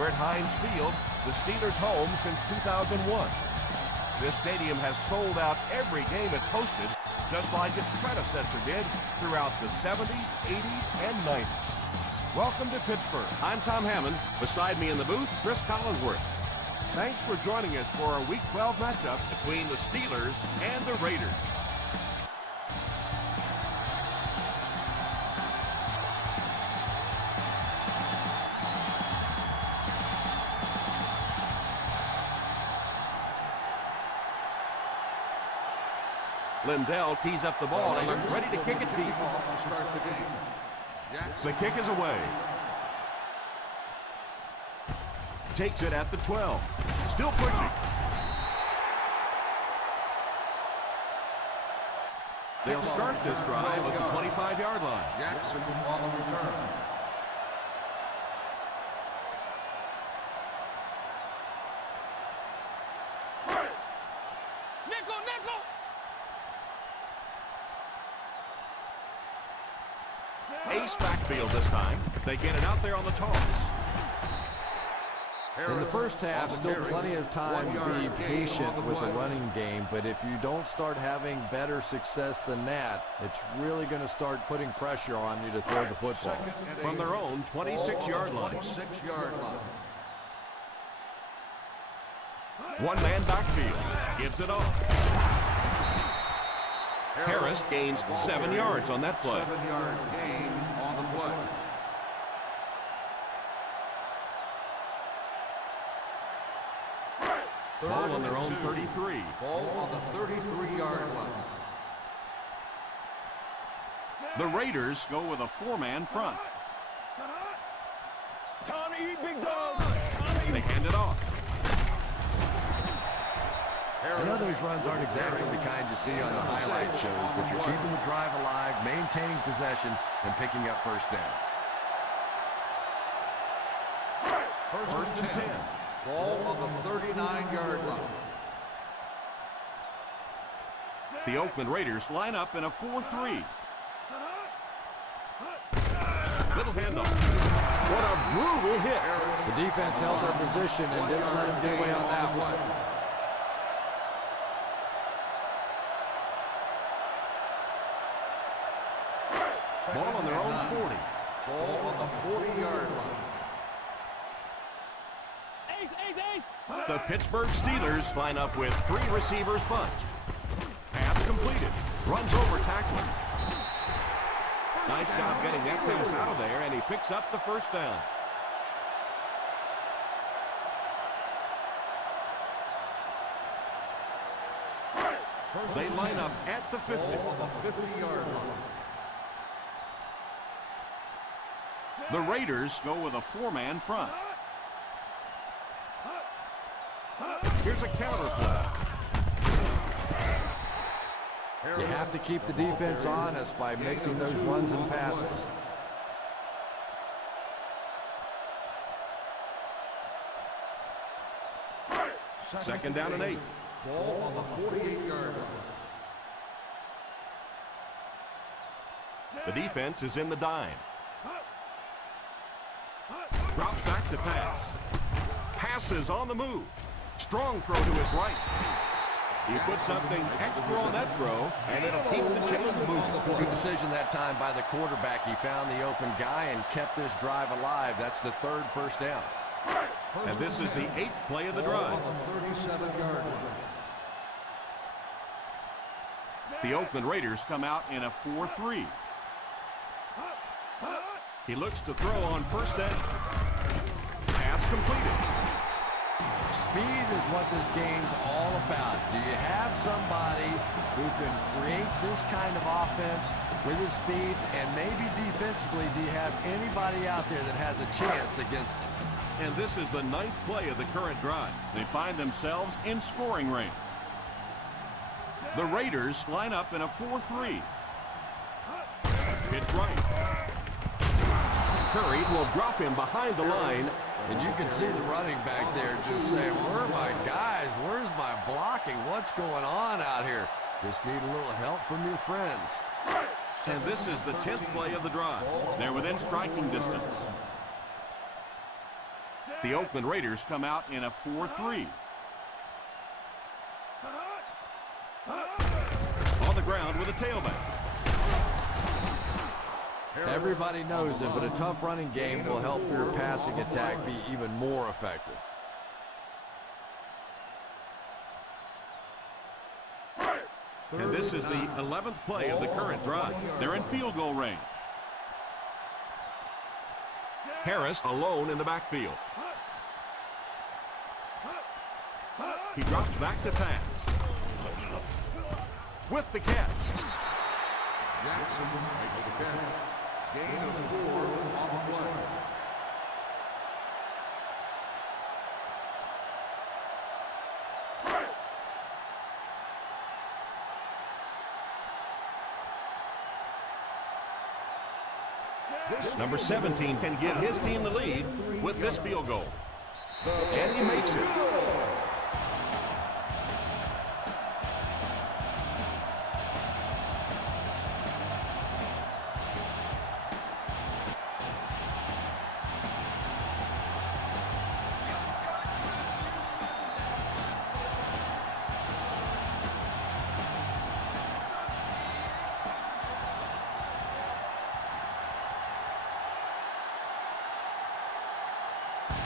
We're at Heinz Field, the Steelers' home since 2001. This stadium has sold out every game it's hosted, just like its predecessor did throughout the 70s, 80s, and 90s. Welcome to Pittsburgh. I'm Tom Hammond. Beside me in the booth, Chris Collinsworth. Thanks for joining us for our Week 12 matchup between the Steelers and the Raiders. Lindell tees up the ball and looks ready to kick it deep. To start the game. The kick is away. Takes it at the 12. Still pushing. They'll start this drive at the 25-yard line. Jackson on the return. Ace backfield this time. They get it out there on the toss. In the first half, still plenty of time to be patient with the running game, but if you don't start having better success than that, it's really going to start putting pressure on you to throw the football. From their own 26-yard line. 26-yard line. One man backfield. Gives it off. Harris gains 7 yards on that play. 7-yard gain on the play. Ball on their own 33. Ball on the 33-yard line. The Raiders go with a 4-man front. They hand it off. I know those runs aren't exactly the kind you see on the highlight shows, but you're keeping the drive alive, maintaining possession, and picking up first downs. First and 10. Ball on the 39-yard line. The Oakland Raiders line up in a 4-3. Little handoff. What a brutal hit. The defense held their position and didn't let him get away on that one. Ball on their own 40. Ball on the 40-yard line. The Pittsburgh Steelers line up with 3 receivers bunched. Pass completed. Runs over tackler. Nice job getting that pass out of there, and he picks up the first down. They line up at the 50. Ball on the 50-yard line. The Raiders go with a 4-man front. Here's a counter play. You have to keep the defense honest by mixing those runs and passes. Second down and 8. Ball on the 48-yard line. The defense is in the dime. Drops back to pass. Passes on the move. Strong throw to his right. He put something extra on that throw, and it'll keep the chains moving. Good decision that time by the quarterback. He found the open guy and kept this drive alive. That's the 3rd first down. And this is the 8th play of the drive. On the 37-yard line. The Oakland Raiders come out in a 4-3. He looks to throw on first down. Pass completed. Speed is what this game's all about. Do you have somebody who can create this kind of offense with his speed? And maybe defensively, do you have anybody out there that has a chance against him? And this is the 9th play of the current drive. They find themselves in scoring range. The Raiders line up in a 4-3. Pitch right. Curry will drop him behind the line. And you can see the running back there just saying, where are my guys? Where's my blocking? What's going on out here? Just need a little help from your friends. And this is the 10th play of the drive. They're within striking distance. The Oakland Raiders come out in a 4-3. On the ground with a tailback. Everybody knows it, but a tough running game will help your passing attack be even more effective. And this is the 11th play of the current drive. They're in field goal range. Harris alone in the backfield. He drops back to pass. With the catch. Jackson makes the catch. Gain of 4 on the play. Number 17 can give his team the lead with this field goal. And he makes it.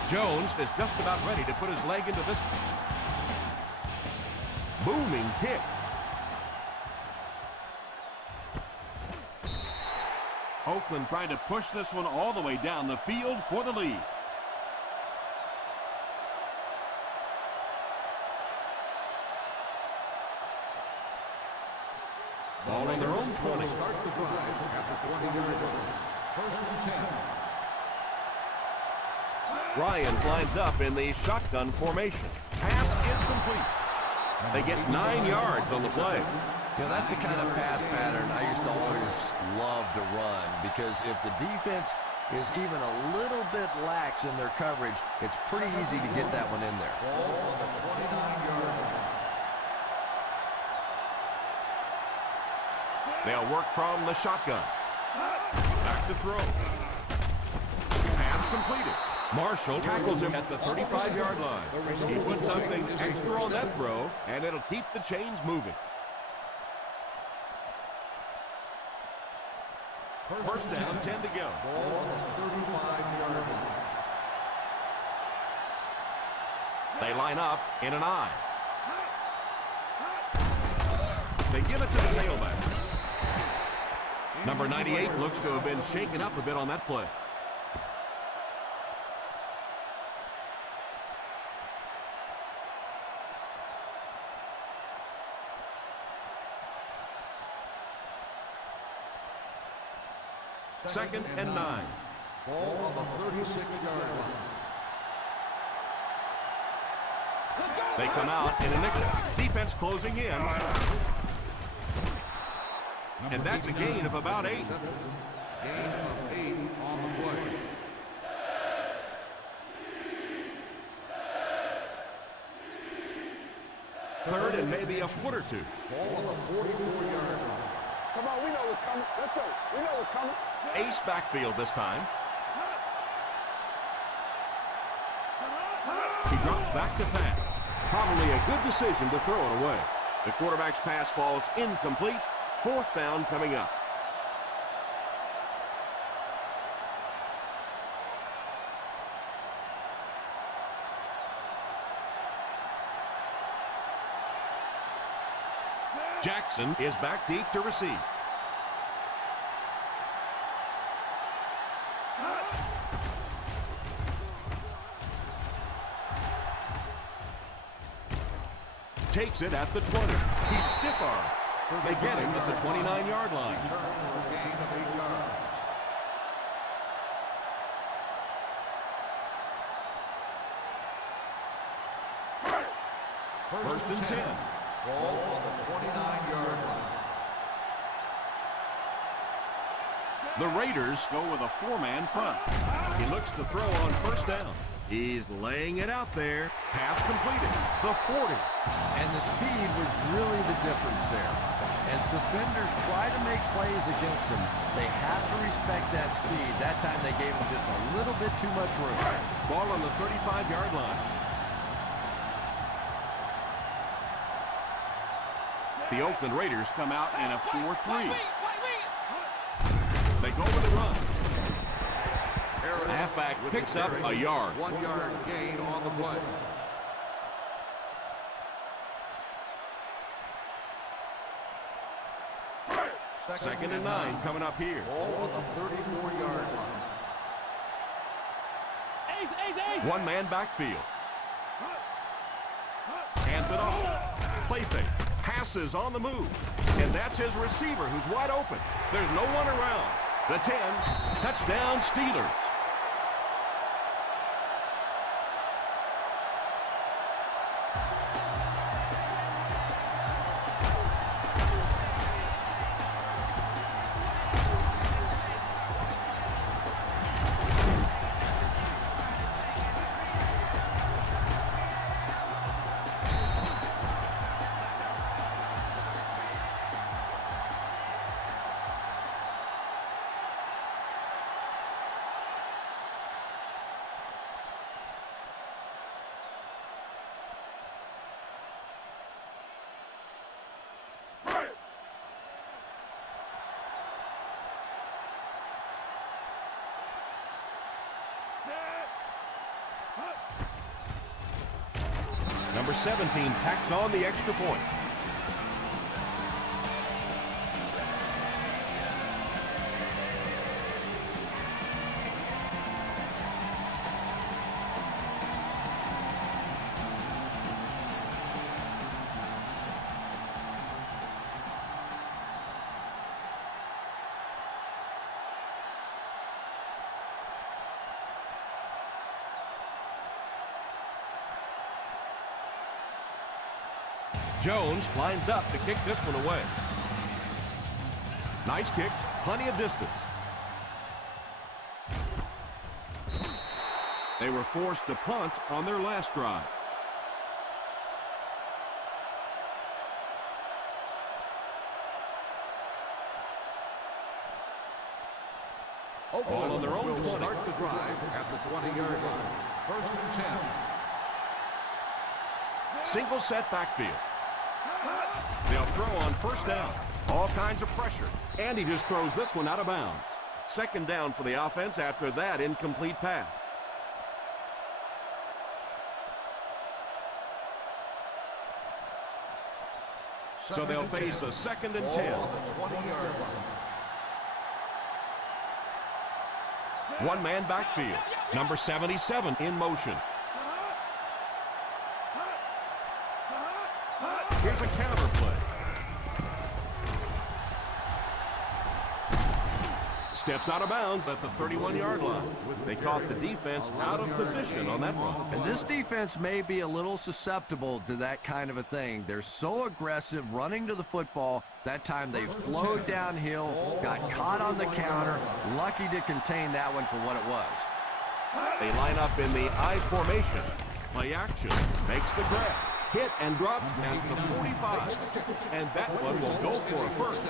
Jones is just about ready to put his leg into this booming kick. Oakland trying to push this one all the way down the field for the lead. Ball on their own 20. Start the drive at the 20-yard line. 1st and 10. Ryan lines up in the shotgun formation. Pass is complete. They get 9 yards on the play. You know, that's the kind of pass pattern I used to always love to run, because if the defense is even a little bit lax in their coverage, it's pretty easy to get that one in there. Ball on the 29-yard line. They'll work from the shotgun. Back to throw. Pass completed. Marshall tackles him at the 35-yard line. He put something extra on that throw, and it'll keep the chains moving. First down, 10 to go. Ball on the 35-yard line. They line up in an I. They give it to the tailback. Number 98 looks to have been shaken up a bit on that play. Second and 9. Ball on the 36-yard line. They come out in a nickel. Defense closing in. And that's a gain of about 8. Gain of 8 on the play. Third and maybe a foot or two. Ball on the 44-yard line. Come on, we know what's coming. Let's go. We know what's coming. Ace backfield this time. He drops back to pass. Probably a good decision to throw it away. The quarterback's pass falls incomplete. 4th down coming up. Jackson is back deep to receive. Takes it at the 20. He's stiff-armed. They get him at the 29-yard line. Return for a gain of 8 yards. First and 10. Ball on the 29-yard line. The Raiders go with a 4-man front. He looks to throw on first down. He's laying it out there. Pass completed. The 40. And the speed was really the difference there. As defenders try to make plays against them, they have to respect that speed. That time they gave him just a little bit too much room. Ball on the 35-yard line. The Oakland Raiders come out in a 4-3. They go with the run. The halfback picks up a yard. 1 yard gain on the play. Second and 9 coming up here. Ball on the 34-yard line. One man backfield. Hands it off. Play fake. Passes on the move. And that's his receiver who's wide open. There's no one around. The 10. Touchdown Steelers. Number 17 packs on the extra point. Jones lines up to kick this one away. Nice kick, plenty of distance. They were forced to punt on their last drive. Ball on their own 20. Start the drive at the 20-yard line. First and 10. Single set backfield. They'll throw on first down. All kinds of pressure. And he just throws this one out of bounds. Second down for the offense after that incomplete pass. So they'll face a second and 10. Ball on the 20-yard line. One man backfield. Number 77 in motion. Here's a counter play. Steps out of bounds at the 31-yard line. They caught the defense out of position on that run. And this defense may be a little susceptible to that kind of a thing. They're so aggressive running to the football. That time they flowed downhill, got caught on the counter, lucky to contain that one for what it was. They line up in the I formation. Play action. Makes the grab. Hit and dropped at the 45. And that one will go for a first.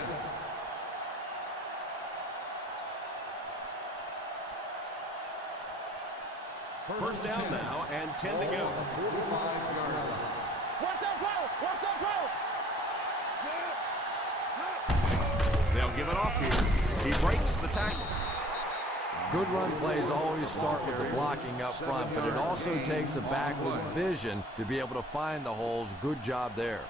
First down now and 10 to go. Watch that throw! Watch that throw! They'll give it off here. He breaks the tackle. Good run plays always start with the blocking up front, but it also takes a back with vision to be able to find the holes. Good job there.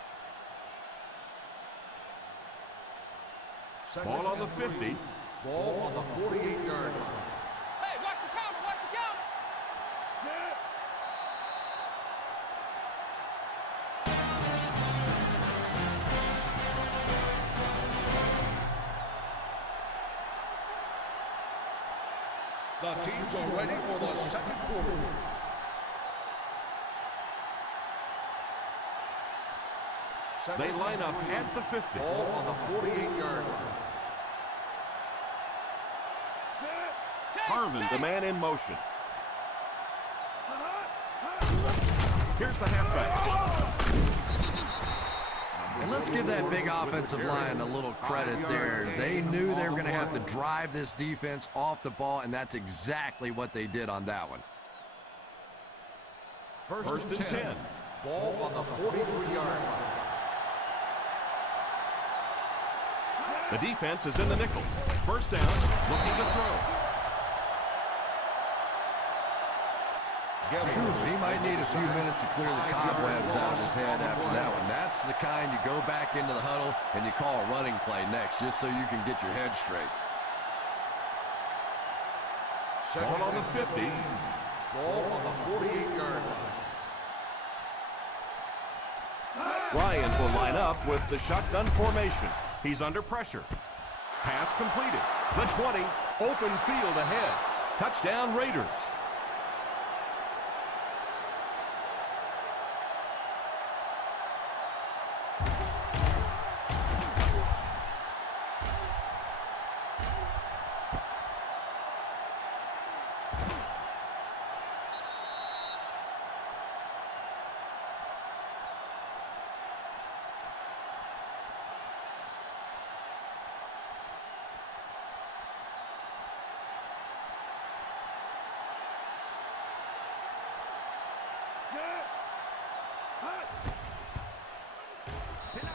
Ball on the 50. Ball on the 48-yard line. Hey, watch the counter, watch the counter. The teams are ready for the second quarter. They line up at the 50. Ball on the 48-yard line. Harvin, the man in motion. Here's the halfback. And let's give that big offensive line a little credit there. They knew they were going to have to drive this defense off the ball, and that's exactly what they did on that one. First and 10. Ball on the 43-yard line. The defense is in the nickel. First down, looking to throw. He might need a few minutes to clear the cobwebs out of his head after that one. That's the kind you go back into the huddle and you call a running play next just so you can get your head straight. Second on the 50. Ball on the 48-yard line. Ryan will line up with the shotgun formation. He's under pressure. Pass completed. The 20, open field ahead. Touchdown Raiders.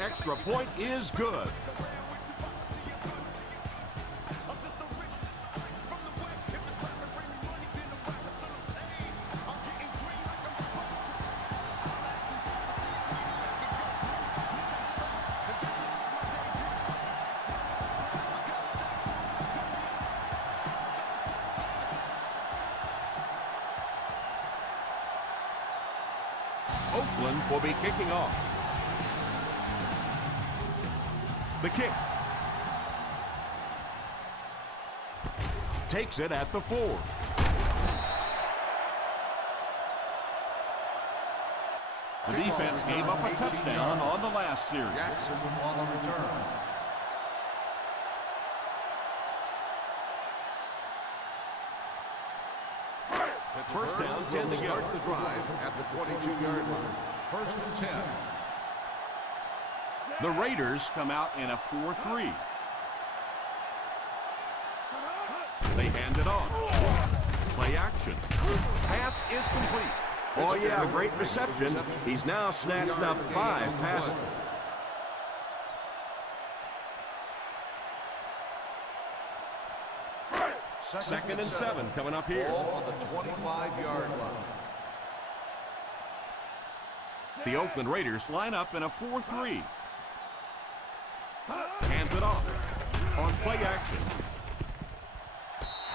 Extra point is good. Oakland will be kicking off. The kick. Takes it at the 4. The defense gave up a touchdown on the last series. Jackson on the return. First down, 10 to go. Start the drive at the 22-yard line. First and 10. The Raiders come out in a 4-3. They hand it off. Play action. Pass is complete. Oh yeah, great reception. He's now snatched up 5 passes. Second and 7 coming up here. Ball on the 25-yard line. The Oakland Raiders line up in a 4-3. Hands it off. On play action.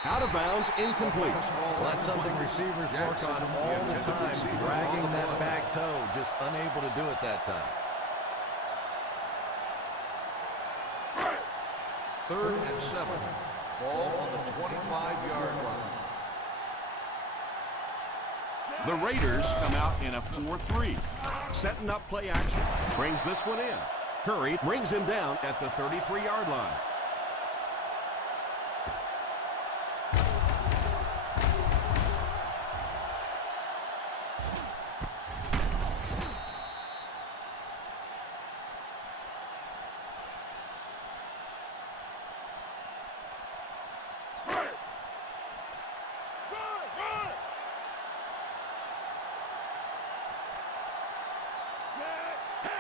Out of bounds, incomplete. Well, that's something receivers work on all the time, dragging that back toe, just unable to do it that time. Third and 7. Ball on the 25-yard line. The Raiders come out in a 4-3. Setting up play action. Brings this one in. Curry brings him down at the 33-yard line.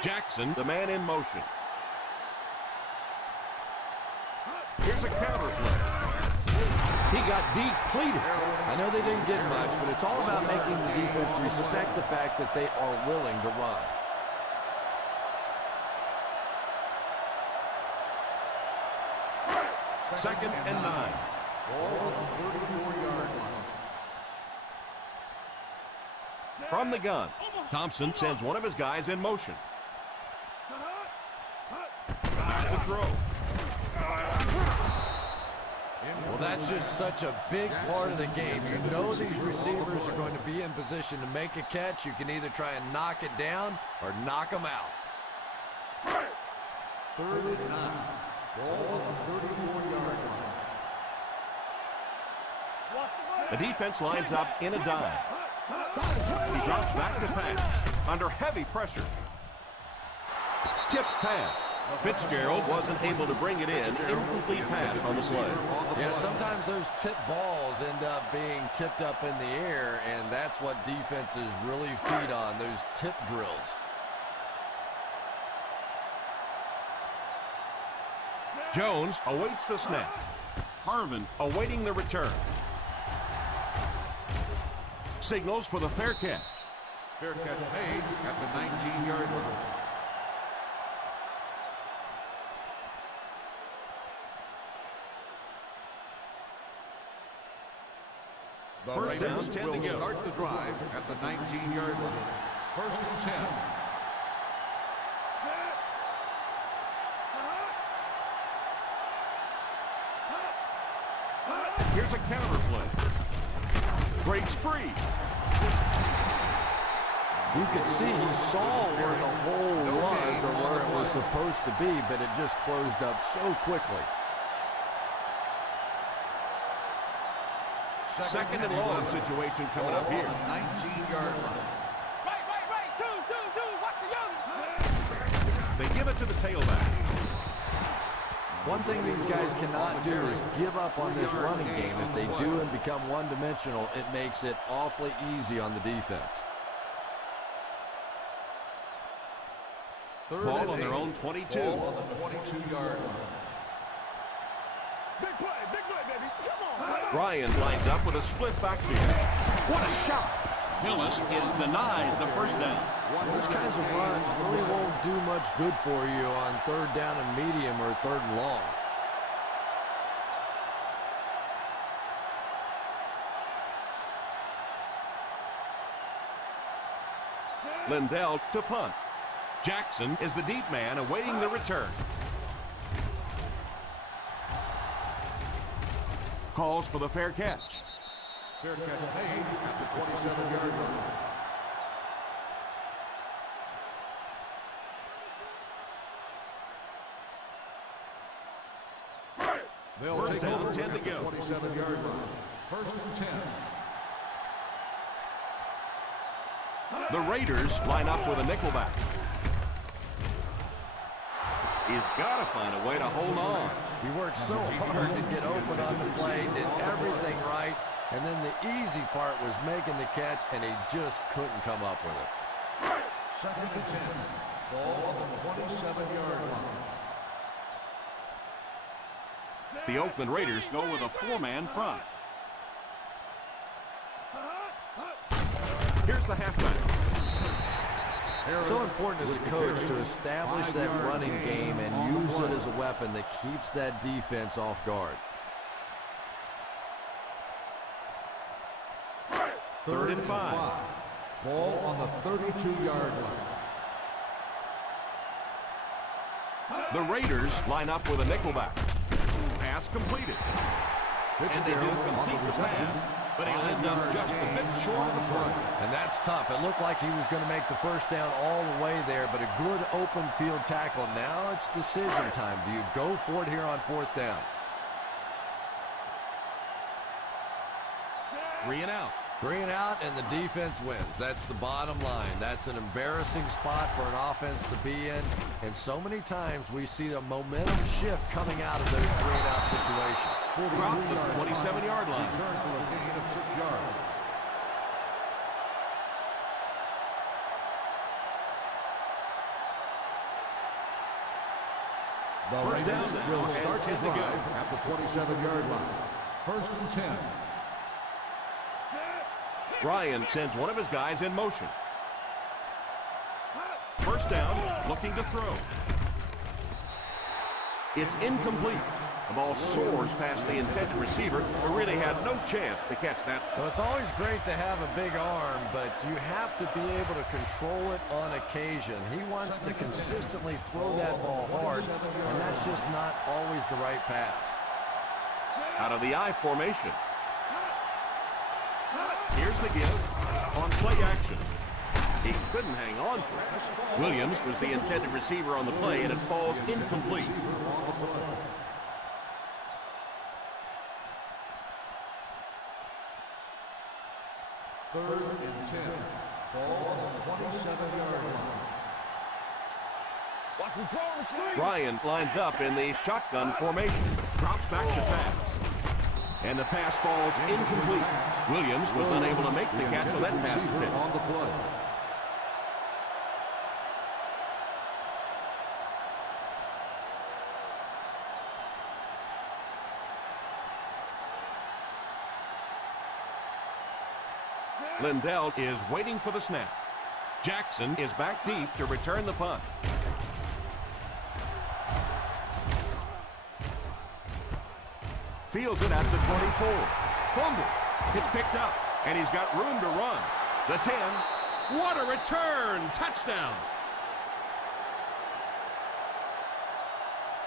Jackson, the man in motion. Here's a counter play. He got depleted. I know they didn't get much, but it's all about making the defense respect the fact that they are willing to run. Second and 9. Ball on the 34-yard line. From the gun, Thompson sends one of his guys in motion. Back to throw. Well, that's just such a big part of the game. You know these receivers are going to be in position to make a catch. You can either try and knock it down or knock them out. Third and 9. Ball on the 34-yard line. The defense lines up in a dive. He drops back to pass under heavy pressure. Tipped pass. Fitzgerald wasn't able to bring it in. Incomplete pass on the play. Yeah, sometimes those tip balls end up being tipped up in the air, and that's what defenses really feed on, those tip drills. Jones awaits the snap. Harvin awaiting the return. Signals for the fair catch. Fair catch made at the 19-yard line. The First down, Raiders 10 to will go. start the drive at the 19-yard line. First and 10. Here's a counter play. Breaks free. You could see he saw where the hole was or where it was supposed to be, but it just closed up so quickly. Second and long situation coming up here. 19-yard line. Right. Two. Watch the young. They give it to the tailback. One thing these guys cannot do is give up on this running game. If they do and become one-dimensional, it makes it awfully easy on the defense. Ball on their own 22. Ball on the 22-yard line. Big play, baby. Come on. Ryan lines up with a split backfield. What a shot! Hillis is denied the first down. Those kinds of runs really won't do much good for you on third down and medium or third and long. Lindell to punt. Jackson is the deep man awaiting the return. Calls for the fair catch. Fair catch made at the 27-yard line. They'll First take down, over 10 to at the go. 27-yard line. First and 10. The Raiders line up with a nickelback. He's got to find a way to hold on. He worked so hard to get open on the play, did everything right, and then the easy part was making the catch, and he just couldn't come up with it. Second and 10. Ball on the 27-yard line. The Oakland Raiders go with a four-man front. Here's the halfback. So important as a coach to establish that running game and use it as a weapon that keeps that defense off guard. Third and 5. Ball on the 32-yard line. The Raiders line up with a nickelback. Pass completed. And they do complete the pass, but he'll end up just a bit short of the front. And that's tough. It looked like he was going to make the first down all the way there, but a good open field tackle. Now it's decision time. Do you go for it here on fourth down? 3 and out. 3 and out, and the defense wins. That's the bottom line. That's an embarrassing spot for an offense to be in, and so many times we see the momentum shift coming out of those 3 and out situations. Drop at the 27-yard line. Return for a gain of 6 yards. The First down Raiders now, will and start the 10 to go. drive at the 27-yard line. First and 10. Ryan sends one of his guys in motion. First down, looking to throw. It's incomplete. The ball soars past the intended receiver, who really had no chance to catch that. Well, it's always great to have a big arm, but you have to be able to control it on occasion. He wants to consistently throw that ball hard, and that's just not always the right pass. Out of the I formation. Here's the give on play action. He couldn't hang on to it. Williams was the intended receiver on the play, and it falls incomplete. Third and 10. Ball on the 27-yard line. Watch the throw on the screen. Ryan lines up in the shotgun formation. Drops back to pass. And the pass falls incomplete. Williams was unable to make the catch on that pass attempt. On the play. Lindell is waiting for the snap. Jackson is back deep to return the punt. Fields it at the 24. Fumble. It's picked up, and he's got room to run. The 10. What a return! Touchdown!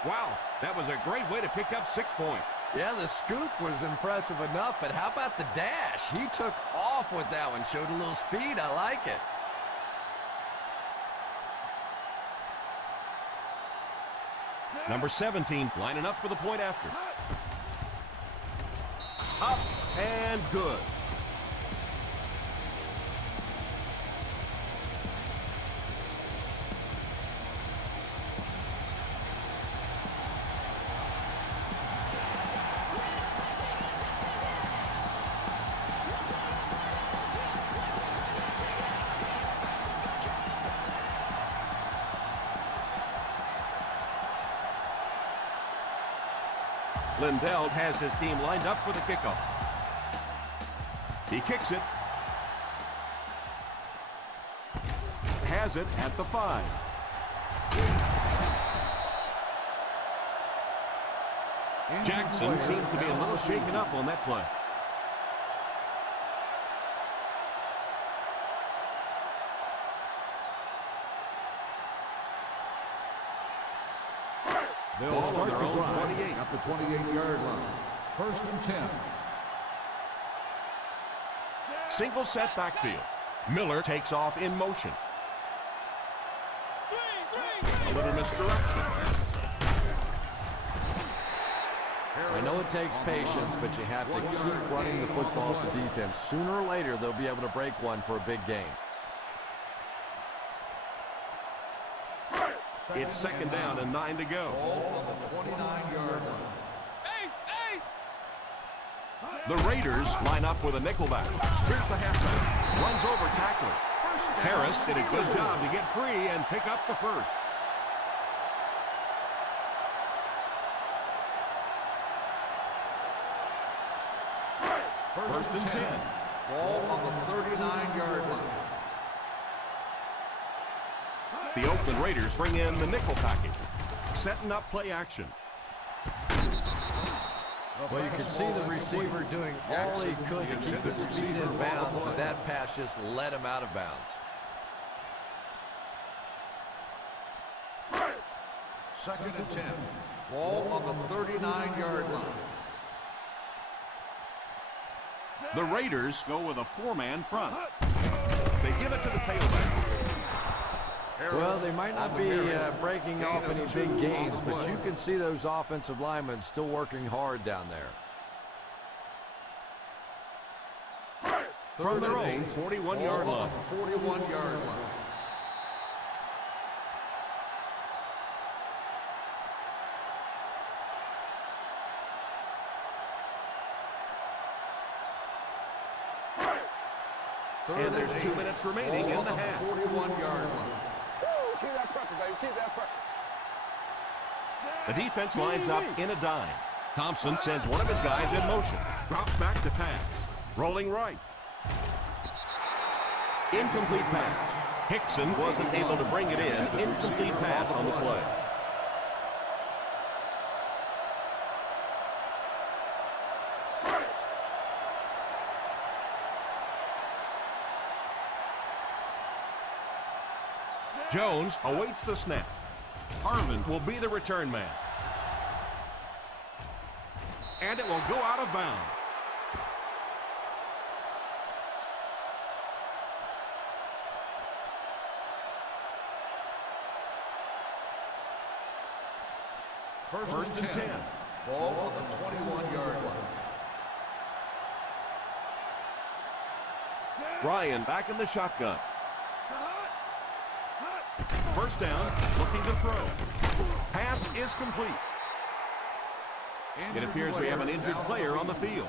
Wow, that was a great way to pick up 6 points. Yeah, the scoop was impressive enough, but how about the dash? He took off with that one, showed a little speed. I like it. Number 17 lining up for the point after. Up and good. Lindell has his team lined up for the kickoff. He kicks it. Has it at the 5. Jackson seems to be a little shaken up on that play. They'll start their own 28 at the 28-yard line. 1st and 10. Single set backfield. Miller takes off in motion. A little misdirection. I know it takes patience, but you have to keep running the football for defense. Sooner or later, they'll be able to break one for a big game. It's 2nd down and 9 to go. Ball on the 29-yard line. The Raiders line up with a nickelback. Here's the halfback. Runs over tackler. Harris did a good job to get free and pick up the first. First and 10. Ball on the 39-yard line. The Oakland Raiders bring in the nickel package. Setting up play action. Well, you can see the receiver doing all he could to keep his feet in bounds, but that pass just let him out of bounds. 2nd and 10. Ball on the 39-yard line. The Raiders go with a 4-man front. They give it to the tailback. Well, they might not be breaking off any big gains, but you can see those offensive linemen still working hard down there. From their own 41-yard line. 41-yard line. And there's 2 minutes remaining in the half. 41-yard line. Keep that pressure, baby. Keep that pressure. The defense lines up in a dime. Thompson sends one of his guys in motion. Drops back to pass. Rolling right. Incomplete pass. Hickson wasn't able to bring it in. Incomplete pass on the play. Jones awaits the snap. Harvin will be the return man. And it will go out of bounds. First and 10. Ball on the 21-yard line. Ryan back in the shotgun. first down, looking to throw. Pass is complete. It appears we have an injured player on the field.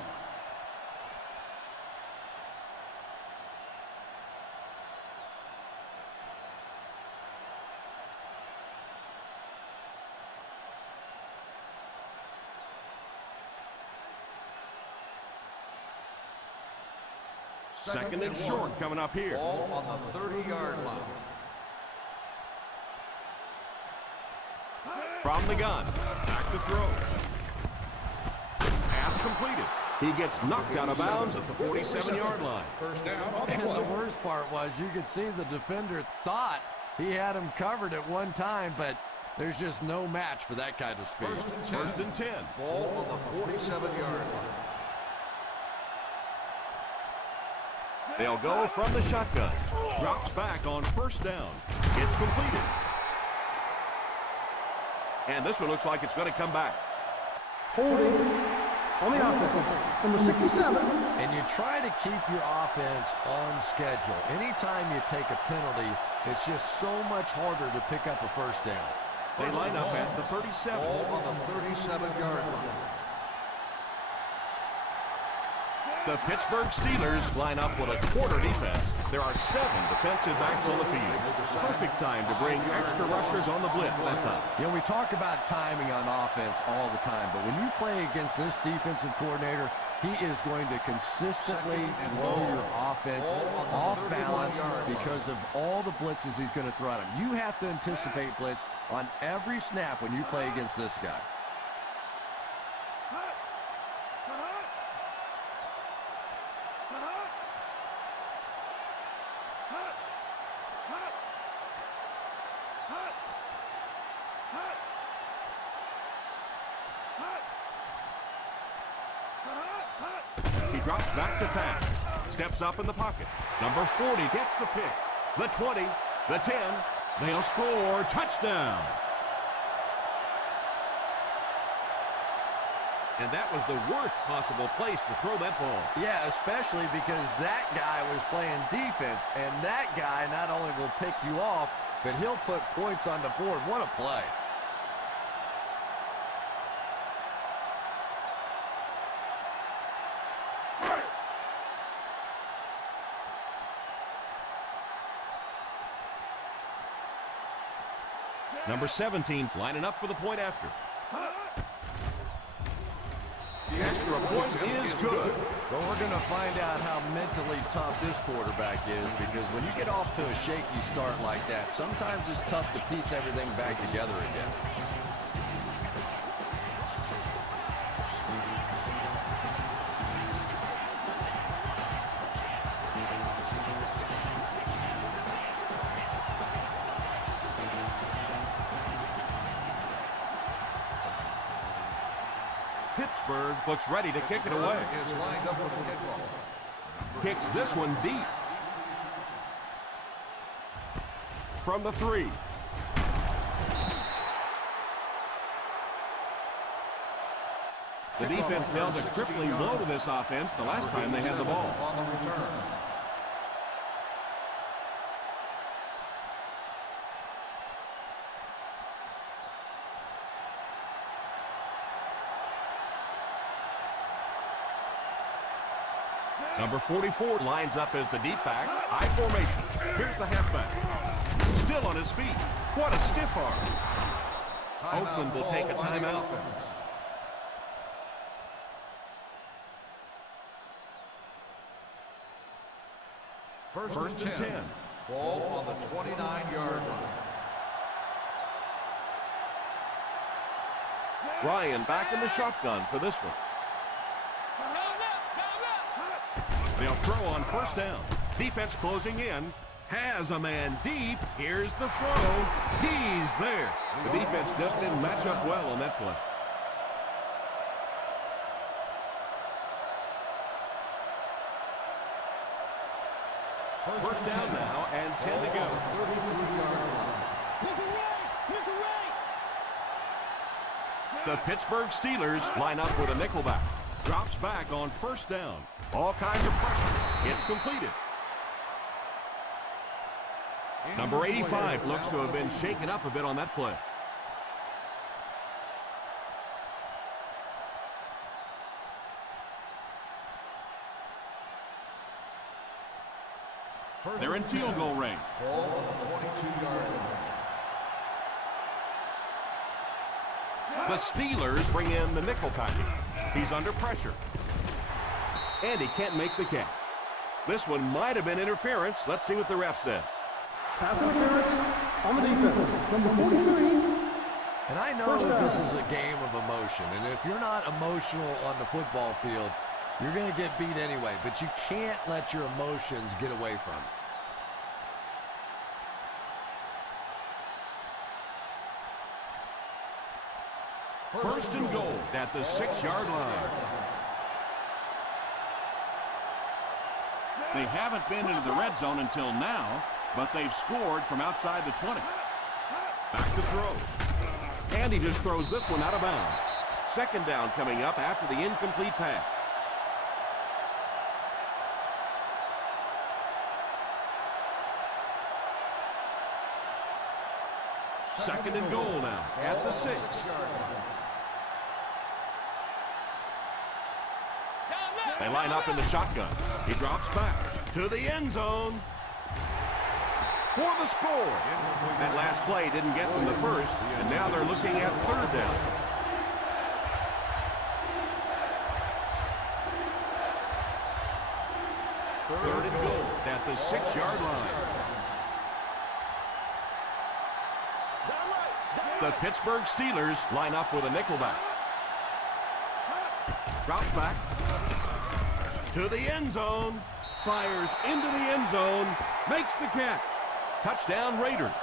Second and short coming up here. Ball on the 30-yard line. From the gun, back to throw. Pass completed. He gets knocked out of bounds at the 47-yard line. First down. And the worst part was you could see the defender thought he had him covered at one time, but there's just no match for that kind of speed. First and 10. Ball on the 47-yard line. They'll go from the shotgun. Drops back on first down. It's completed. And this one looks like it's going to come back. Holding on the offense, number 67. And you try to keep your offense on schedule. Anytime you take a penalty, it's just so much harder to pick up a first down. They line up at the 37. Ball on the 37-yard line. The Pittsburgh Steelers line up with a quarter defense. There are 7 defensive backs on the field. Perfect time to bring extra rushers on the blitz that time. You know, we talk about timing on offense all the time, but when you play against this defensive coordinator, he is going to consistently throw your offense off balance because of all the blitzes he's going to throw at him. You have to anticipate blitz on every snap when you play against this guy. He drops back to pass. Steps up in the pocket. Number 40 gets the pick. The 20, the 10. They'll score. Touchdown. And that was the worst possible place to throw that ball. Yeah, especially because that guy was playing defense, and that guy not only will pick you off, but he'll put points on the board. What a play. Number 17 lining up for the point after. The extra point is good. But we're going to find out how mentally tough this quarterback is, because when you get off to a shaky start like that, sometimes it's tough to piece everything back together again. Pittsburgh looks ready to kick it away. Is lined up with a kickoff. Kicks this one deep. From the 3. The defense dealt a crippling blow to this offense the last time they had the ball. On the return. Number 44 lines up as the deep back. I formation. Here's the halfback. Still on his feet. What a stiff arm. Oakland will take a timeout. First and 10. Ball on the 29-yard line. Ryan back in the shotgun for this one. They'll throw on first down. Defense closing in. Has a man deep. Here's the throw. He's there. The defense just didn't match up well on that play. First down now and 10 to go. 33-yard line. The Pittsburgh Steelers line up with a nickelback. Drops back on first down. All kinds of pressure. It's completed. Number 85 looks to have been shaken up a bit on that play. They're in field goal range. Ball on the 22-yard line. The Steelers bring in the nickel package. He's under pressure. And he can't make the catch. This one might have been interference. Let's see what the ref says. Pass interference on the defense. Number 43. And I know this is a game of emotion, and if you're not emotional on the football field, you're going to get beat anyway, but you can't let your emotions get away from you. First and goal at the 6-yard line. They haven't been into the red zone until now, but they've scored from outside the 20. Back to throw. And he just throws this one out of bounds. Second down coming up after the incomplete pass. Second and goal now at the 6. They line up in the shotgun. He drops back to the end zone for the score. That last play didn't get them the first, and now they're looking at third down. Third and goal at the 6-yard line. The Pittsburgh Steelers line up with a nickelback. Drops back to the end zone. Fires into the end zone. Makes the catch. Touchdown Raiders.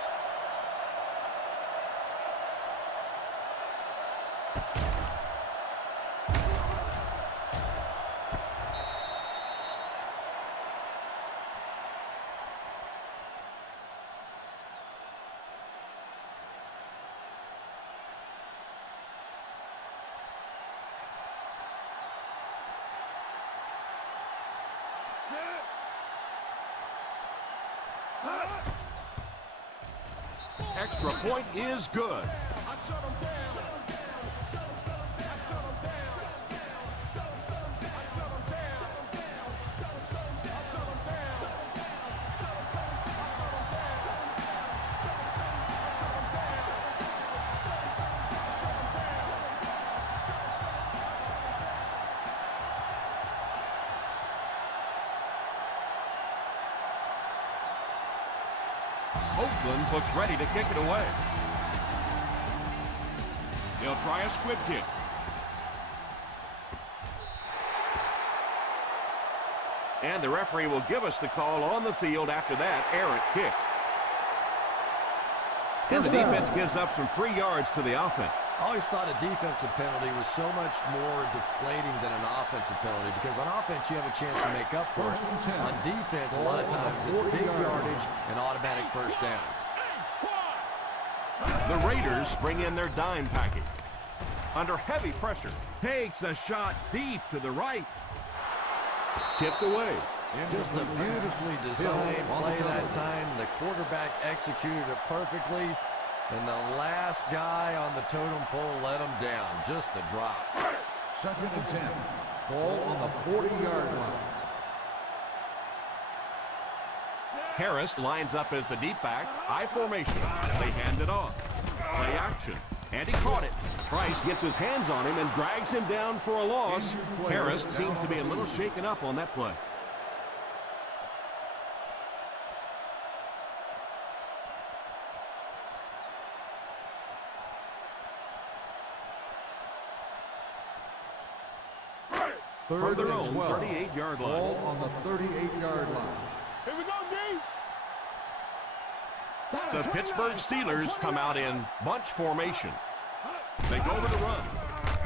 Extra point is good. Oakland looks ready to kick it away. They'll try a squib kick. And the referee will give us the call on the field after that errant kick. And the defense gives up some free yards to the offense. I always thought a defensive penalty was so much more deflating than an offensive penalty, because on offense you have a chance to make up for it. On defense, a lot of times it's big yardage and automatic first downs. The Raiders bring in their dime package. Under heavy pressure, takes a shot deep to the right. Tipped away. Just a beautifully designed play that time. The quarterback executed it perfectly, and the last guy on the totem pole let him down. Just a drop. Second and 10. Ball on the 40-yard line. Harris lines up as the deep back. I formation. They hand it off. Play action. And he caught it. Price gets his hands on him and drags him down for a loss. Harris seems to be a little shaken up on that play. Third Their and own 12. 38-yard line. Ball on the 38-yard line. Here we go, D. The Pittsburgh Steelers come out in bunch formation. They go to the run.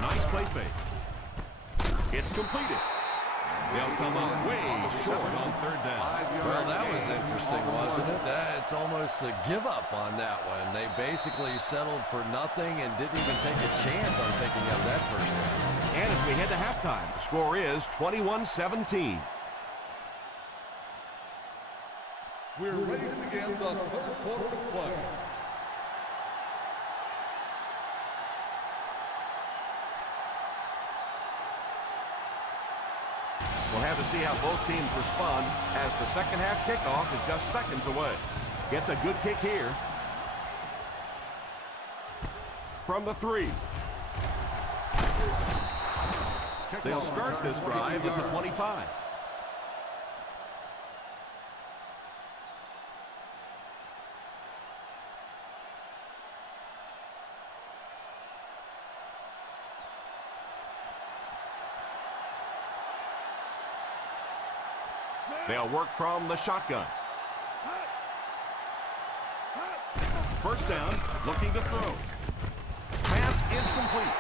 Nice play fake. It's completed. They'll come up way short on third down. Well, that was interesting, wasn't it? It's almost a give up on that one. They basically settled for nothing and didn't even take a chance on picking up that first down. And as we head to halftime, the score is 21-17. We're ready to begin the third quarter of play. We'll have to see how both teams respond as the second half kickoff is just seconds away. Gets a good kick here. From the 3. They'll start this drive at the 25. They'll work from the shotgun. First down, looking to throw. Pass is complete.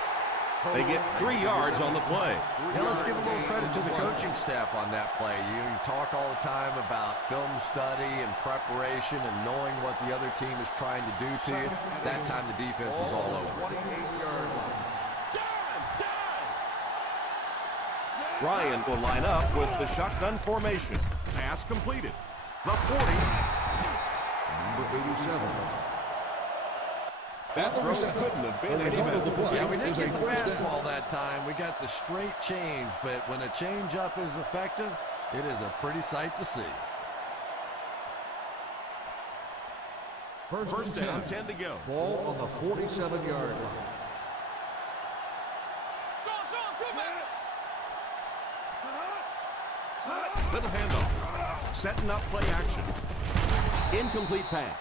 They get 3 yards on the play. Yeah, let's give a little credit to the coaching staff on that play. You talk all the time about film study and preparation and knowing what the other team is trying to do to you. That time the defense was all over. 28-yard line. Ryan will line up with the shotgun formation. Pass completed. The 40. Number 87. That throw couldn't have been any better. Yeah, we didn't get the fastball that time. We got the straight change, but when a change-up is effective, it is a pretty sight to see. First down, 10 to go. Ball on the 47-yard line. Little handoff. Setting up play action. Incomplete pass.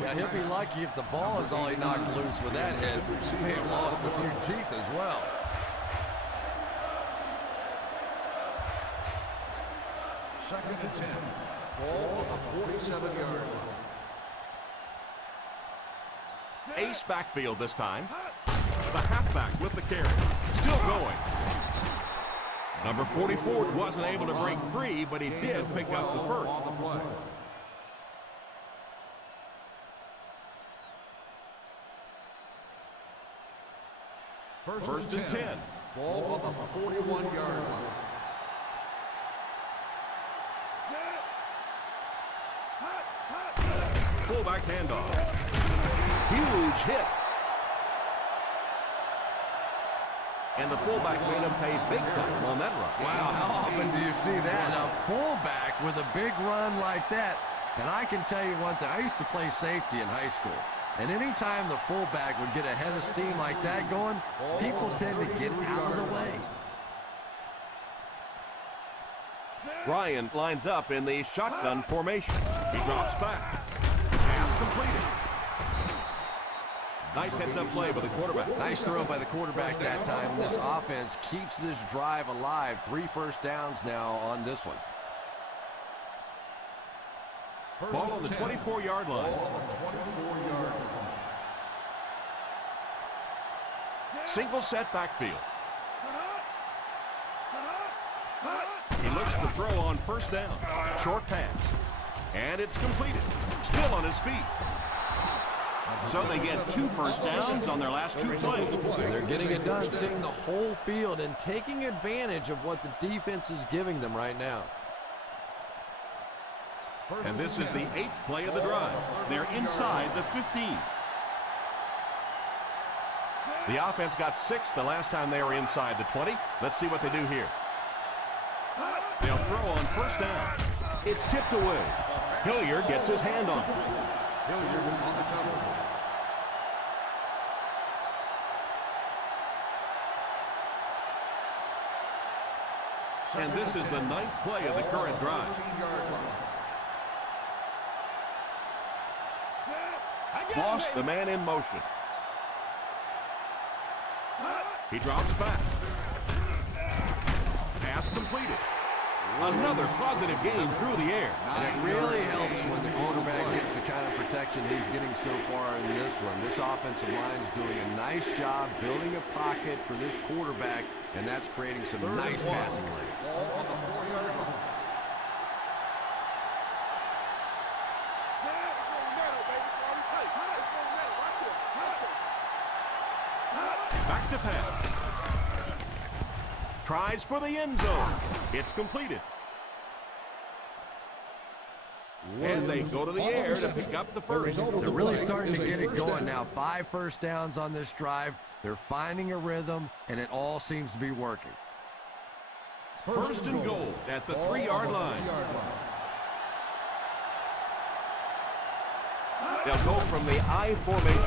Yeah, he'll be lucky if the ball is all he knocked loose with that hit. He may have lost a few teeth as well. Second and 10. Ball on the 47-yard line. Ace backfield this time. The halfback with the carry. Still going. Number 44 wasn't able to break free, but he did pick up the first. On the play. First and 10. Ball on the 41-yard line. Fullback handoff. Huge hit. And the fullback made him pay big time on that run. Wow, how often do you see that? A fullback with a big run like that. And I can tell you one thing. I used to play safety in high school. And anytime the fullback would get a head of steam like that going, people tend to get out of the way. Ryan lines up in the shotgun formation. He drops back. Pass completed. Nice heads-up play by the quarterback. Nice throw by the quarterback that time. This offense keeps this drive alive. 3 first downs now on this one. Ball on the 24-yard line. Ball on the 24-yard line. Single set backfield. He looks to throw on first down. Short pass. And it's completed. Still on his feet. So they get 2 first downs on their last 2 plays. They're getting it done, seeing the whole field and taking advantage of what the defense is giving them right now. And this is the 8th play of the drive. They're inside the 15. The offense got 6 the last time they were inside the 20. Let's see what they do here. They'll throw on first down. It's tipped away. Hilliard gets his hand on it. Hilliard on the cover. And this is the 9th play of the current drive. 14-yard line. Lost the man in motion. He drops back. Pass completed. Another positive gain through the air. And it really helps when the quarterback gets the kind of protection he's getting so far in this one. This offensive line is doing a nice job building a pocket for this quarterback, and that's creating some nice passing lanes. Ball on the 4-yard line. Back to pass. Tries for the end zone. It's completed. And they go to the air to pick up the first. They're really starting to get it going now. 5 first downs on this drive. They're finding a rhythm, and it all seems to be working. First and goal at the 3-yard line. They'll go from the I formation.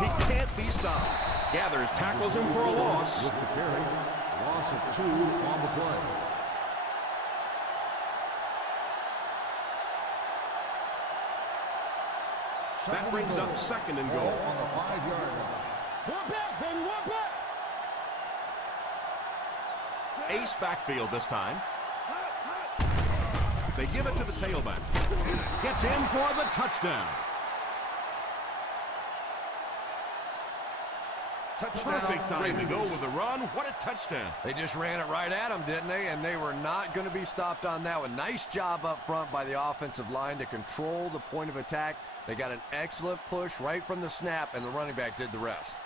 He can't be stopped. Gathers, tackles him for a loss. With the carry, loss of 2 on the play. That brings up second and goal. On the 5-yard line. One back, baby, one back. Ace backfield this time. They give it to the tailback. Gets in for the touchdown. Perfect time to go with the run. What a touchdown. They just ran it right at them, didn't they? And they were not going to be stopped on that one. Nice job up front by the offensive line to control the point of attack. They got an excellent push right from the snap, and the running back did the rest.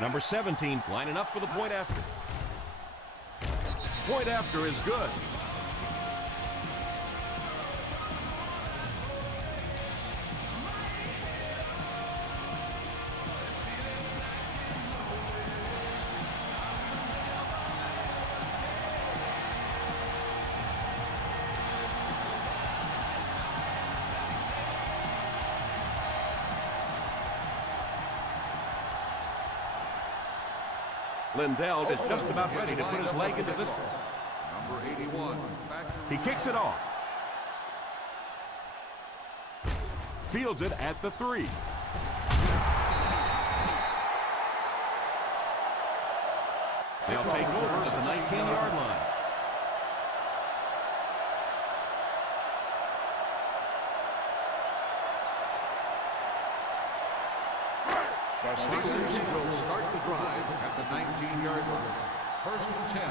Number 17 lining up for the point after. Point after is good. Lindell is just about ready to put his leg into this one. Number 81. He kicks it off. Fields it at the 3. They'll take over at the 19-yard line. The Steelers will start the drive at the 19-yard line. First and 10.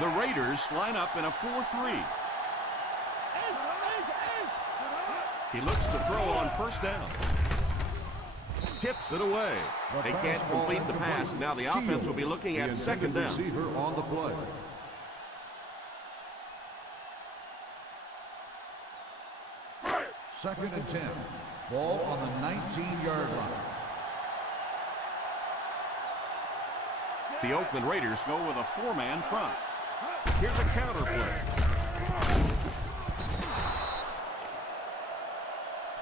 The Raiders line up in a 4-3. He looks to throw on first down. Tips it away. They can't complete the pass. Now the offense will be looking at second down. Receiver on the play. Second and 10. Ball on the 19-yard line. The Oakland Raiders go with a 4-man front. Here's a counter play.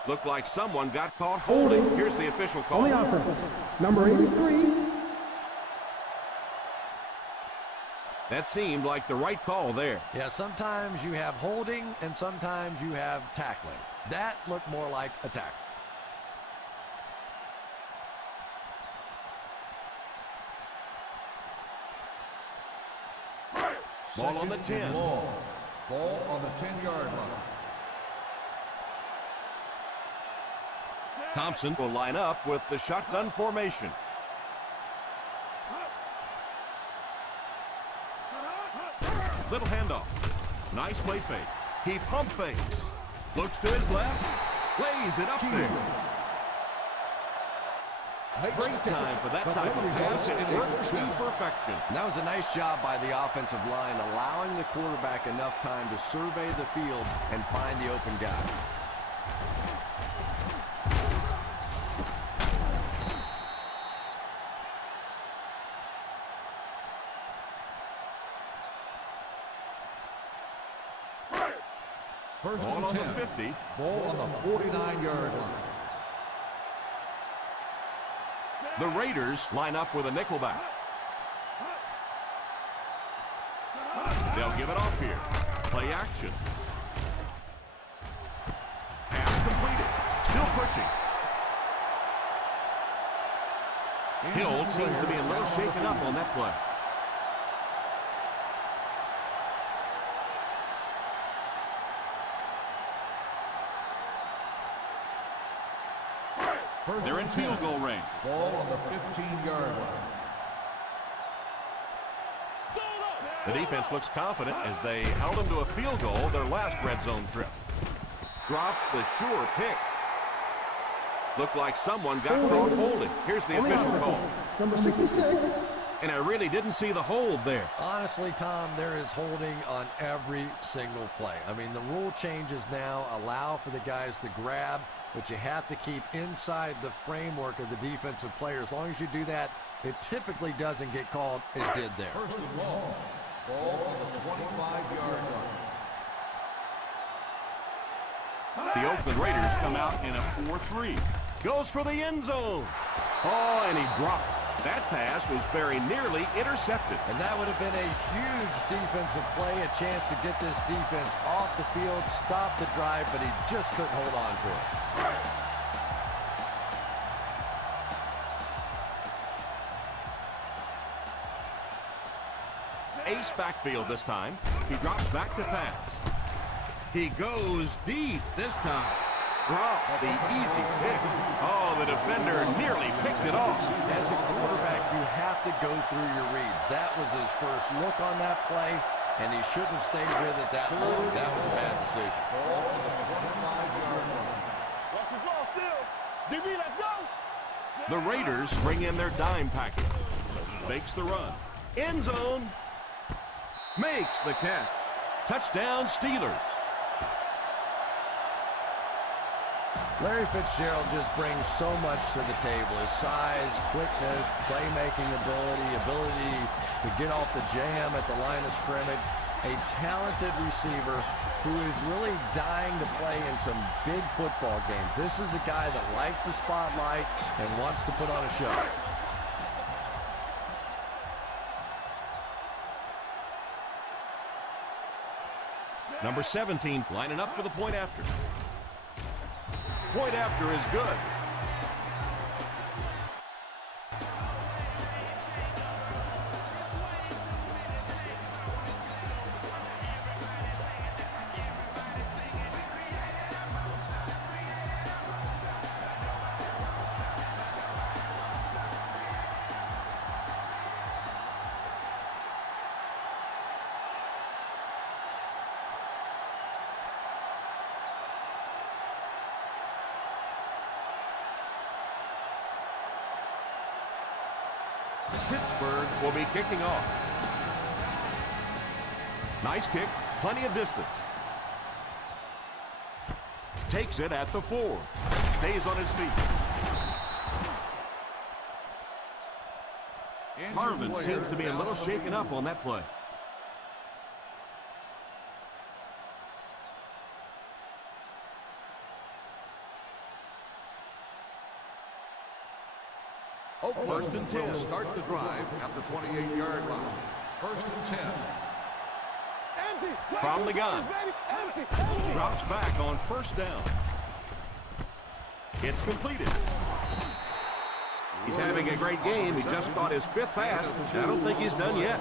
Looked like someone got caught holding. Here's the official call. On the offense, number 83. That seemed like the right call there. Yeah, sometimes you have holding and sometimes you have tackling. That looked more like a tackle. Ball on the 10. Ball on the 10-yard line. Thompson will line up with the shotgun formation. Little handoff. Nice play fake. He pump fakes. Looks to his left. Lays it up there. Great time for that type of pass. It worked to perfection. And that was a nice job by the offensive line, allowing the quarterback enough time to survey the field and find the open guy. First Ball and on 10. the 50. Ball on the 49-yard line. The Raiders line up with a nickelback. They'll give it off here. Play action. Pass completed. Still pushing. Hill seems to be a little shaken up on that play. They're in field goal range. Ball on the 15-yard line. The defense looks confident as they held them to a field goal their last red zone trip. Drops the sure pick. Looked like someone got caught holding. Here's the official call. Number 66. And I really didn't see the hold there. Honestly, Tom, there is holding on every single play. I mean, the rule changes now allow for the guys to grab, but you have to keep inside the framework of the defensive player. As long as you do that, it typically doesn't get called. It did there. First and long. Ball on the 25-yard line. The Oakland Raiders come out in a 4-3. Goes for the end zone. Oh, and he dropped it. That pass was very nearly intercepted. And that would have been a huge defensive play, a chance to get this defense off the field, stop the drive, but he just couldn't hold on to it. Ace backfield this time. He drops back to pass. He goes deep this time. Drops the easy pick. Oh, the defender nearly picked it off. As a quarterback, you have to go through your reads. That was his first look on that play, and he shouldn't have stayed with it that long. That was a bad decision. Ball on the 25-yard line. Watch the ball still. DB, let's go. The Raiders bring in their dime package. Fakes the run. End zone. Makes the catch. Touchdown, Steelers. Larry Fitzgerald just brings so much to the table. His size, quickness, playmaking ability to get off the jam at the line of scrimmage. A talented receiver who is really dying to play in some big football games. This is a guy that likes the spotlight and wants to put on a show. Number 17 lining up for the point after. Point after is good. Pittsburgh will be kicking off. Nice kick, plenty of distance. Takes it at the 4. Stays on his feet. Harvin seems to be a little shaken up on that play. First and 10. Will start the drive at the 28-yard line. First and 10. Empty. From the gun. Empty. Drops back on first down. It's completed. He's having a great game. He just caught his 5th pass. I don't think he's done yet.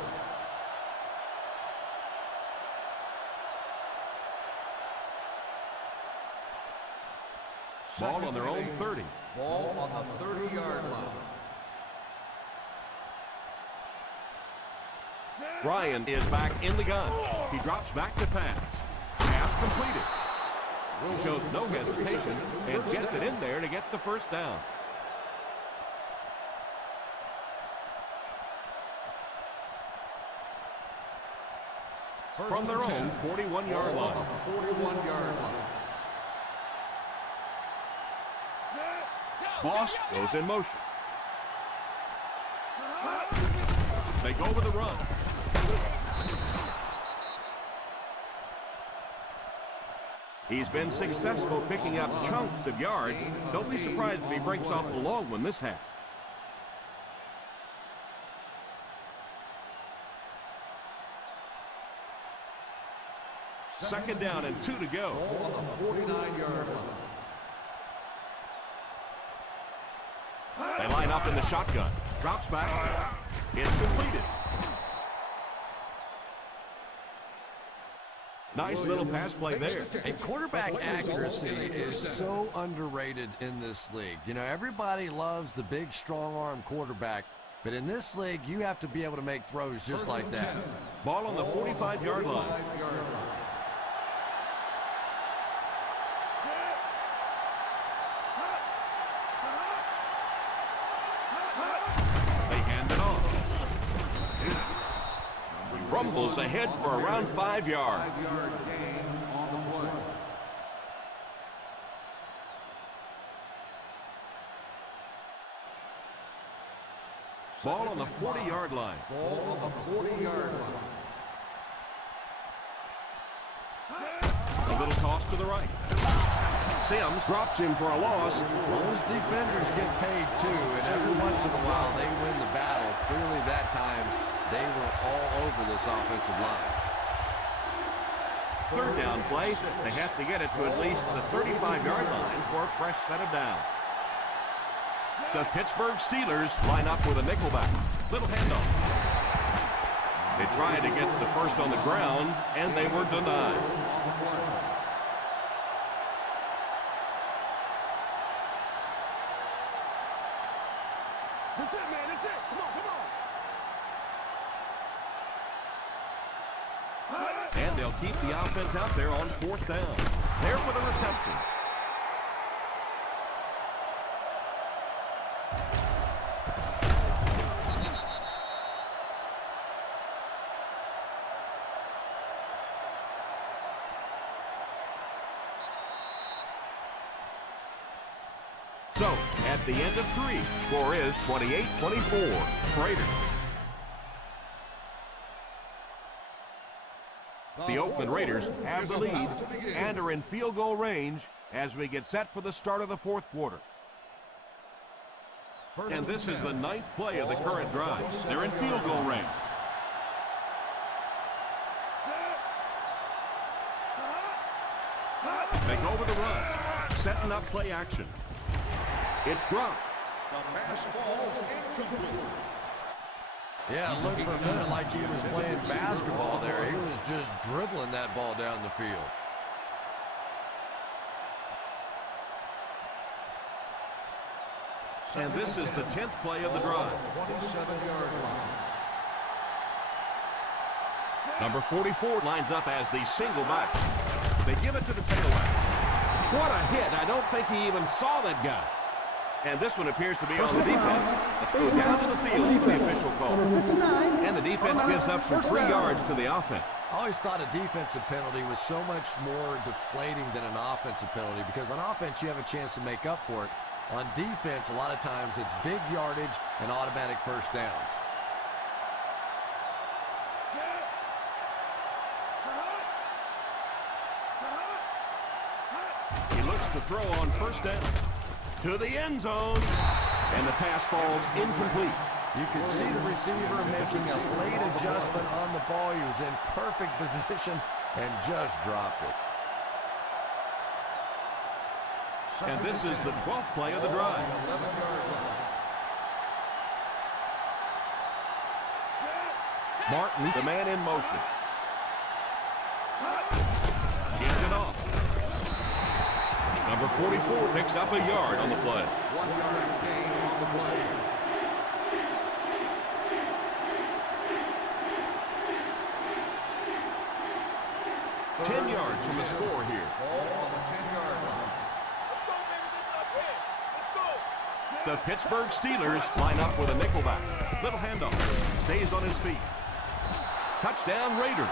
Ball on their own 30. Ball on the 30-yard line. Ryan is back in the gun. He drops back to pass. Pass completed. He shows no hesitation and gets it in there to get the first down. From their own 41-yard line. 41-yard line. Boss goes in motion. They go with the run. He's been successful picking up chunks of yards. Don't be surprised if he breaks off a long one this half. Second down and 2 to go. Ball on the 49-yard line. They line up in the shotgun. Drops back. It's completed. Nice little pass play there. And quarterback accuracy is so underrated in this league. You know, everybody loves the big, strong-arm quarterback, But in this league, you have to be able to make throws just like that. Ball on the 45-yard line. They hand it off. Rumbles ahead for around 5 yards. 5-yard gain on the play. Ball on the 40-yard line. Ball on the 40-yard line. A little toss to the right. Sims drops him for a loss. Those defenders get paid too, and every once in a while they win the battle. Clearly that time they were all over this offensive line. Third down play. They have to get it to at least the 35-yard line for a fresh set of downs. The Pittsburgh Steelers line up with a nickelback. Little handoff. They tried to get the first on the ground, and they were denied. That's it, man. That's it. Come on, come on. And they'll keep the offense out there on fourth down. There for the reception. So, at the end of 3, score is 28-24. Raiders. The Oakland Raiders have the lead and are in field goal range as we get set for the start of the fourth quarter. And this is the 9th play of the current drive. They're in field goal range. They go with the run, setting up play action. It's dropped. The pass ball is incomplete. Yeah, it looked for a minute like he was playing basketball there. He was just dribbling that ball down the field. And this is the 10th play of the drive. 27-yard line. Number 44 lines up as the single back. They give it to the tailback. What a hit. I don't think he even saw that guy. And this one appears to be on the defense. That goes down to the field for the official call. And the defense gives up some 3 yards to the offense. I always thought a defensive penalty was so much more deflating than an offensive penalty, because on offense you have a chance to make up for it. On defense, a lot of times it's big yardage and automatic first downs. He looks to throw on first down. To the end zone. And the pass falls incomplete. You could see the receiver making a late adjustment on the ball. He was in perfect position and just dropped it. And this is the 12th play of the drive. 11-yard line. Martin, the man in motion. Gives it off. Number 44 picks up a yard on the play. 1-yard gain on the play. Ten yards from the score here. Ball on the 10-yard line. Let's go, baby. This is our chance. Let's go. The Pittsburgh Steelers line up with a nickelback. Little handoff. Stays on his feet. Touchdown Raiders.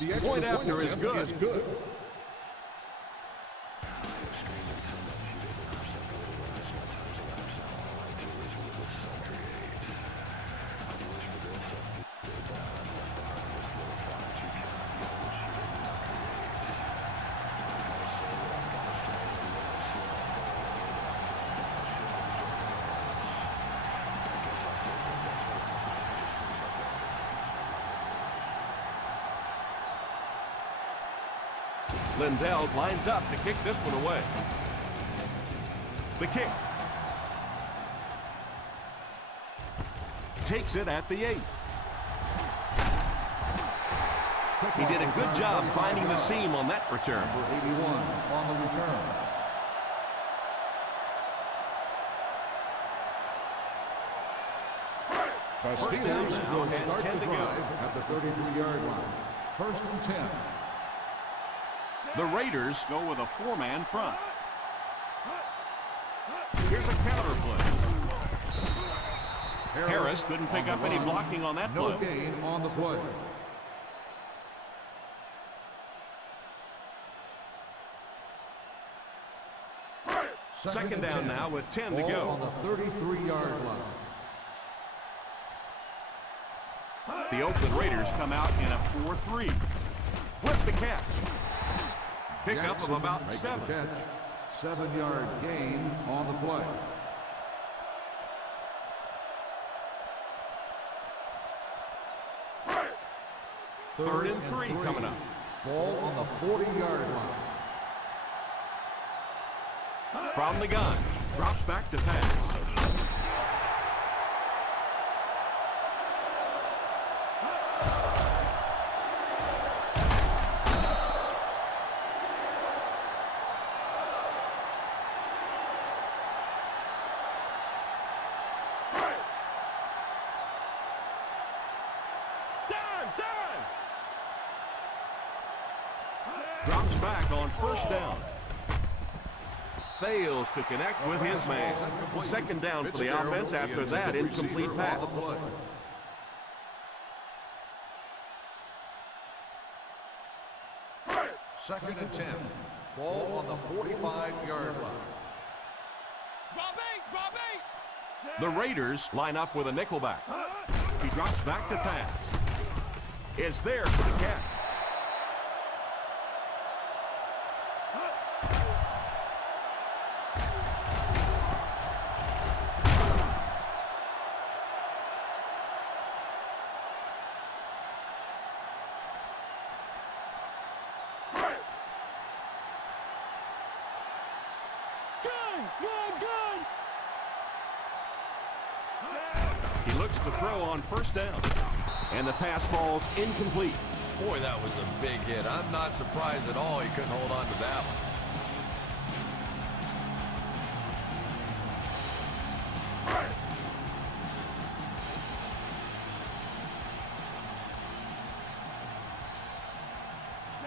The Point after is good. Lindell lines up to kick this one away. The kick. Takes it at the 8. He did a good job finding the seam on that return. Number 81 on the return. The Steelers will start the drive at the 33-yard line. First and 10. The Raiders go with a 4-man front. Here's a counter play. Harris couldn't pick up any blocking on that play. No gain on the play. Second down now with 10 to go. On the 33-yard line. The Oakland Raiders come out in a 4-3. With the catch. Pickup of about makes 7. the catch. 7-yard gain on the play. Third and 3 coming up. Ball on the 40-yard line. From the gun. Drops back to pass. Drops back on first down. Fails to connect with his man. Second down for the offense after that incomplete pass. Second and 10. Ball on the 45-yard line. Drop eight. The Raiders line up with a nickelback. He drops back to pass. Is there for the catch. He looks to throw on first down. And the pass falls incomplete. Boy, that was a big hit. I'm not surprised at all he couldn't hold on to that one.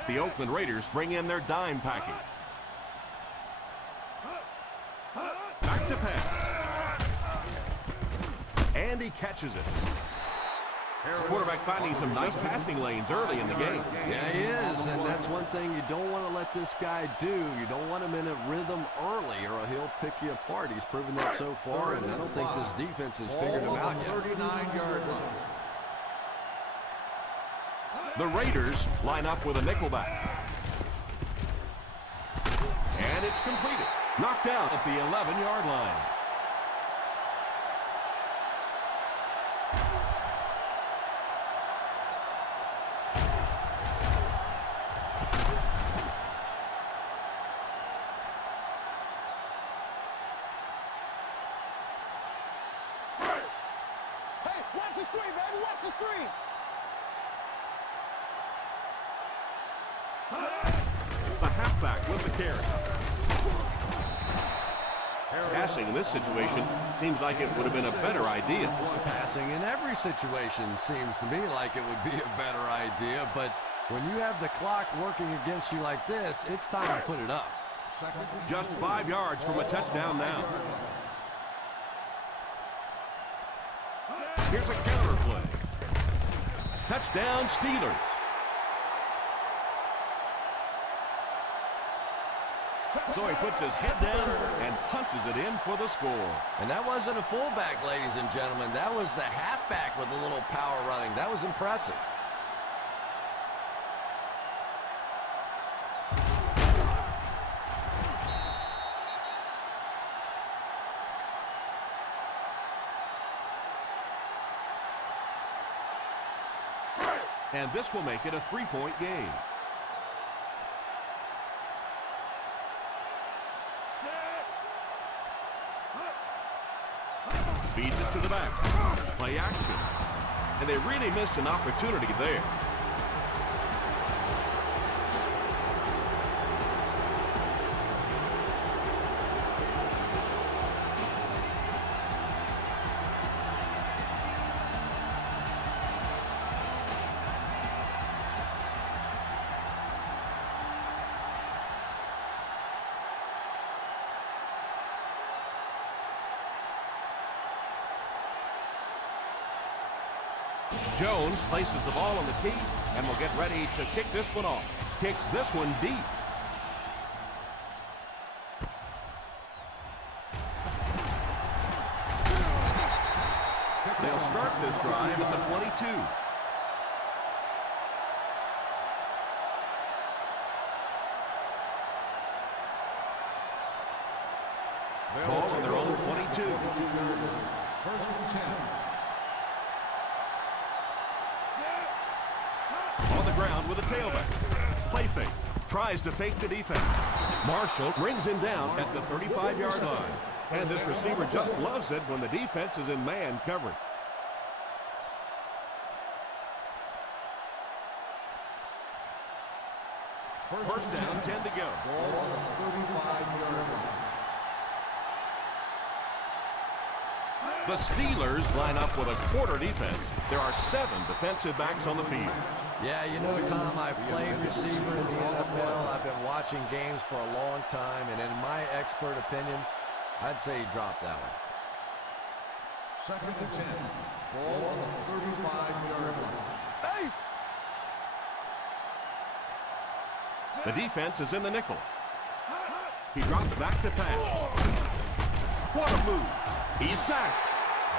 The Oakland Raiders bring in their dime package. Back to pass. And he catches it. Quarterback finding some nice passing lanes early in the game. Yeah, he is, and that's one thing you don't want to let this guy do. You don't want him in a rhythm early, or he'll pick you apart. He's proven that so far, and I don't think this defense has figured him out yet. 39-yard line. The Raiders line up with a nickelback. And it's completed. Knocked out at the 11-yard line. Hey, watch the screen, baby. Watch the screen. The halfback with the carry. Passing in this situation seems like it would have been a better idea. Passing in every situation seems to me like it would be a better idea, but when you have the clock working against you like this, it's time to put it up. Just 5 yards from a touchdown now. Here's a counter play. Touchdown Steelers. So he puts his head down and punches it in for the score. And that wasn't a fullback, ladies and gentlemen. That was the halfback with a little power running. That was impressive. And this will make it a 3-point game. Feeds it to the back. Play action. And they really missed an opportunity there. Jones places the ball on the tee and will get ready to kick this one off. Kicks this one deep. They'll start this drive at the 22. Ball on their own 22. First and 10. On the ground with a tailback. Play fake. Tries to fake the defense. Marshall brings him down at the 35-yard line. And this receiver just loves it when the defense is in man coverage. First down, 10 to go. Ball on the 35-yard line. The Steelers line up with a quarter defense. There are 7 defensive backs on the field. Yeah, you know, Tom, I've played receiver in the NFL. I've been watching games for a long time, and in my expert opinion, I'd say he dropped that one. Second and 10. Ball on the 35-yard line. Hey! The defense is in the nickel. He drops back to pass. What a move. He's sacked.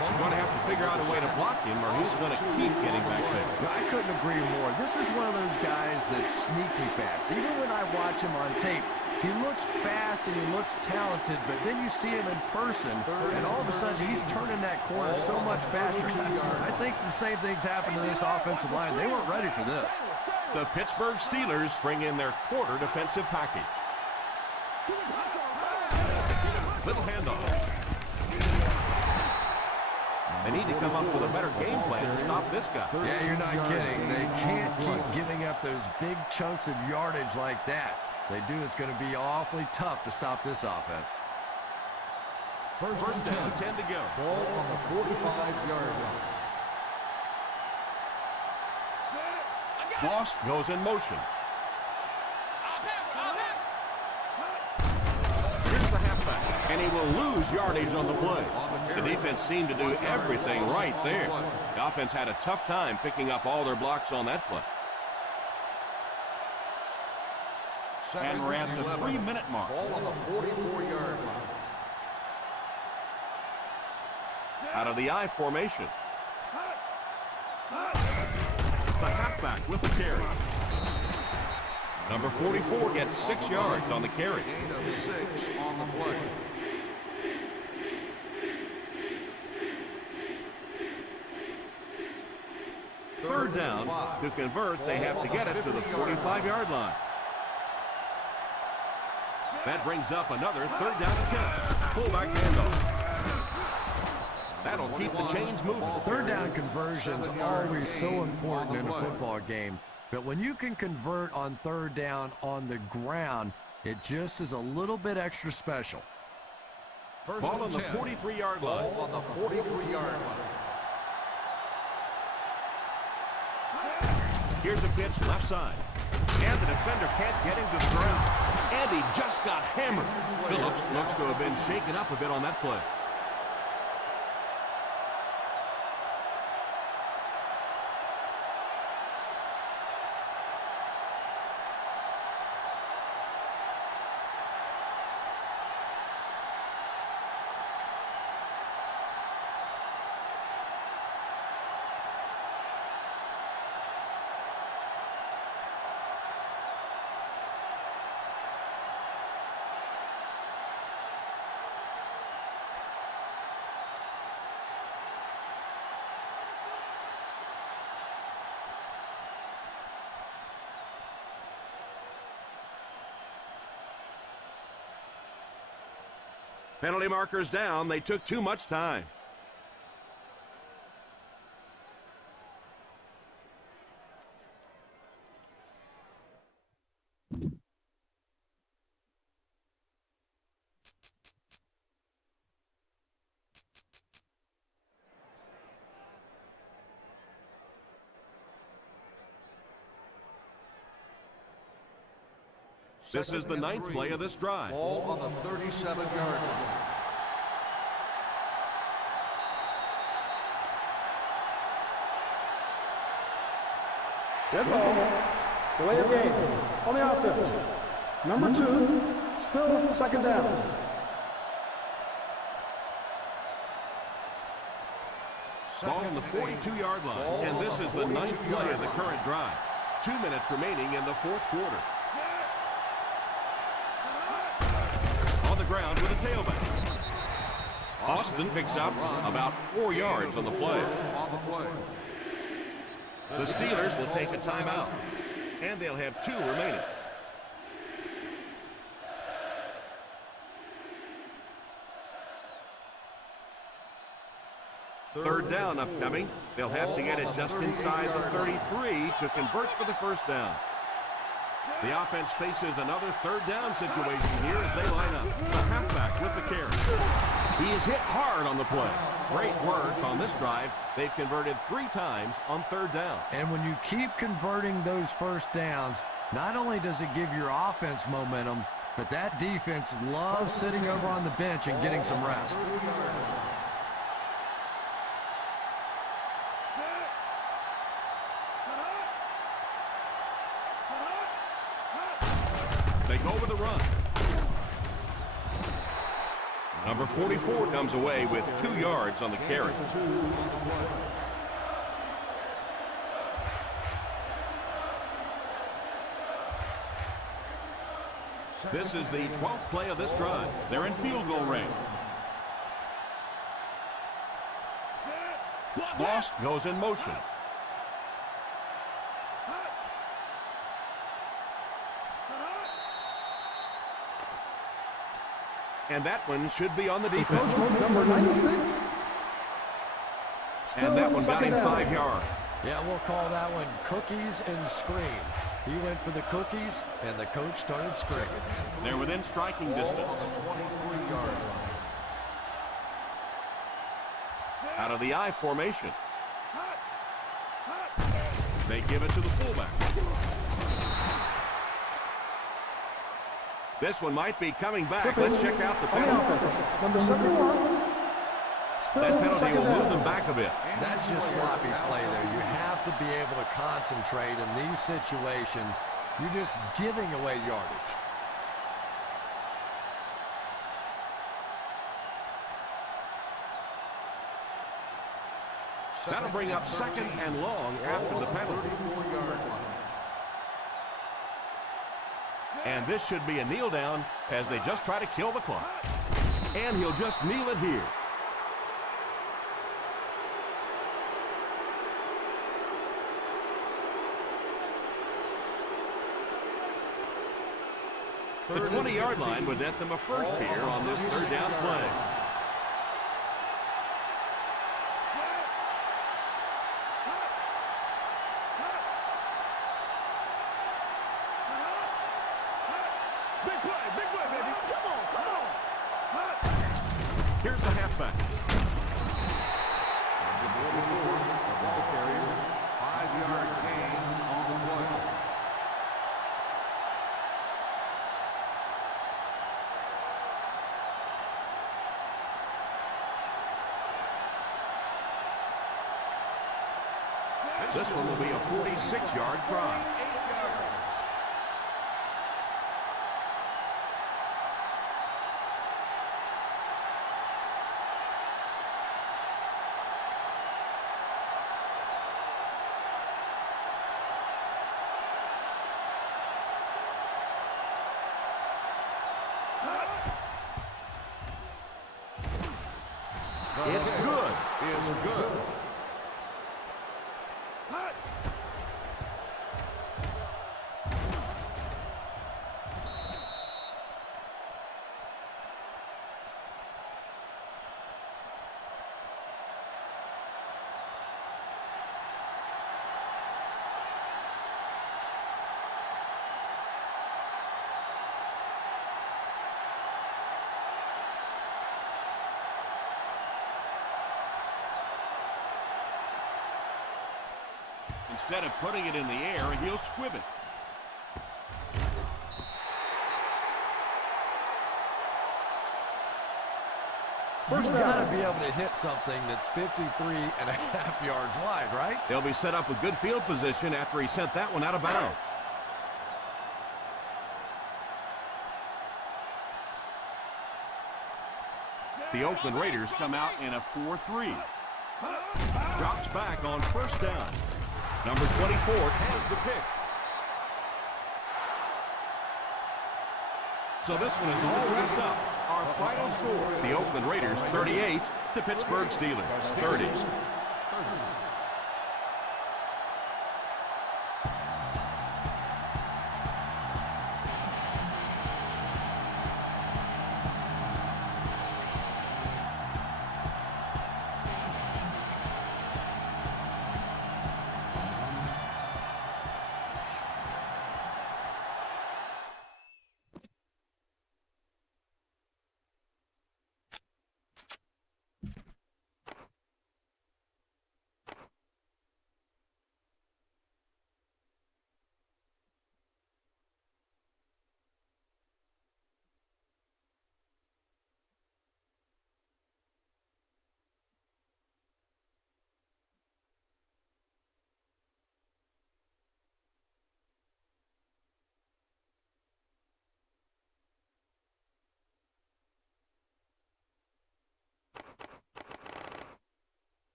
You're going to have to figure out a way to block him or he's going to keep getting back there. I couldn't agree more. This is one of those guys that's sneaky fast. Even when I watch him on tape, he looks fast and he looks talented, but then you see him in person, and all of a sudden he's turning that corner so much faster. I think the same thing's happened to this offensive line. They weren't ready for this. The Pittsburgh Steelers bring in their quarter defensive package. Little handoff. They need to come up with a better game plan to stop this guy. Yeah, you're not kidding. They can't keep giving up those big chunks of yardage like that. They do, it's going to be awfully tough to stop this offense. First down, 10 to go. Ball on the 45-yard line. Lost goes in motion. Here's the halfback, and he will lose yardage on the play. The defense seemed to do everything right there. The offense had a tough time picking up all their blocks on that play. And we're at the 3-minute mark. Ball on the 44-yard line. Out of the I formation. The halfback with the carry. Number 44 gets 6 yards on the carry. Gain of 6 on the play. Third down. To convert, they have to get it to the 45-yard line. That brings up another 3rd down and 10. Fullback handoff. That'll keep the chains moving. Third down conversion's always so important in a football game. But when you can convert on third down on the ground, it just is a little bit extra special. Ball on the 43-yard line. Ball on the 43-yard line. Here's a pitch left side. And the defender can't get him to the ground. And he just got hammered. Phillips looks to have been shaken up a bit on that play. Penalty markers down. They took too much time. This is the 9th play of this drive. Ball on the 37-yard line. Dead ball. Delay of game. On the offense. Number 2. Still second down. Ball on the 42-yard line. And this is the 9th play of the current drive. 2 minutes remaining in the 4th quarter. On the ground with a tailback. Austin picks up about 4 yards on the play. The Steelers will take a timeout, and they'll have 2 remaining. Third down upcoming. They'll have to get it just inside the 33 to convert for the first down. The offense faces another third down situation here as they line up. The halfback with the carry. He is hit hard on the play. Great work on this drive. They've converted 3 times on third down. And when you keep converting those first downs, not only does it give your offense momentum, but that defense loves sitting over on the bench and getting some rest. They go with a run. Number 44 comes away with 2 yards on the carry. This is the 12th play of this drive. They're in field goal range. Lost goes in motion. And that one should be on the defense. Number 96. And that one got him 5 yards. Yeah, we'll call that one cookies and scream. He went for the cookies, and the coach started screaming. They're within striking distance. Out of the I formation. They give it to the fullback. This one might be coming back. Let's check out the penalty. Number 71. That penalty will move them back a bit. That's just sloppy play there. You have to be able to concentrate in these situations. You're just giving away yardage. That'll bring up second and long after the penalty. And this should be a kneel down as they just try to kill the clock. And he'll just kneel it here. The 20-yard line would net them a first here on this third down play. Big play, baby. Come on. Here's the halfback. Ball carrier, 5-yard gain on the play. This one will be a 46-yard try. It's good. Is good. Instead of putting it in the air, he'll squib it. You've got to be able to hit something that's 53.5 yards wide, right? He'll be set up with good field position after he sent that one out of bounds. The Oakland Raiders come out in a 4-3. Drops back on first down. Number 24 has the pick. So this one is all wrapped up. Our final score, the Oakland Raiders 38, the Pittsburgh Steelers 30.